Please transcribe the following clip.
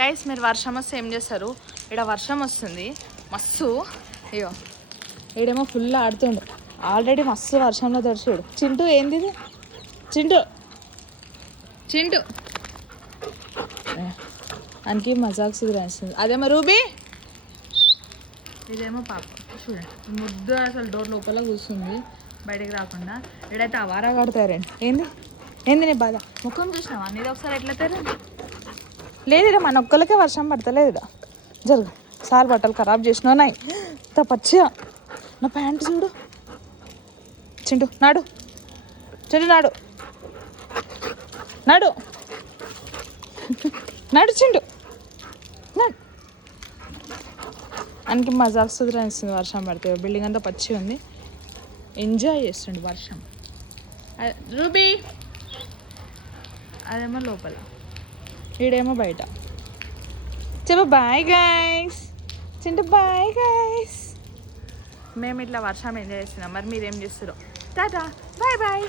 Guys మీరు వర్షం వస్తే ఏం చేస్తారు? ఇక్కడ వర్షం వస్తుంది మస్తు. అయ్యో ఈడేమో ఫుల్ ఆడుతుండు. ఆల్రెడీ మస్తు వర్షంలో తడిచాడు. చింటూ ఏంది ఇది? చింటూ చింటూ అనికి మజాక్ సిగ్గురాస్తుంది. అదేమో రూబీ, ఇదేమో పాప. చూడండి ముద్దు అసలు డోర్ లోపల కూర్చుంది బయటికి రాకుండా. ఇక్కడైతే అవారా కడతారండి. ఏంది ఏంది నీ బాధ? ముఖం చూసినావా నీది ఒకసారి ఎట్లా తెరండి. లేదు ఇక మన ఒక్కరికే వర్షం పడతలేదు ఇక. జరుగు సార్ బట్టలు ఖరాబ్ చేసినాయి ఇంత పచ్చిగా. నా ప్యాంట్ చూడు. చింటూ నాడు, చింటూ నాడు, నాడు నాడు చింటూ నాడు. అనికి మజాక్ సుధరాస్తుంది వర్షం పడితే. బిల్డింగ్ అంతా పచ్చి ఉంది, ఎంజాయ్ చేస్తుండు వర్షం. రూబీ అదేమో లోపల, ఈడేమో బయట. చెప్పు bye guys. Chintu bye guys. మేము ఇట్లా వర్షం ఎంజాయ్ చేస్తున్నాం. మరి మీరేం చేస్తారో? Tata bye bye.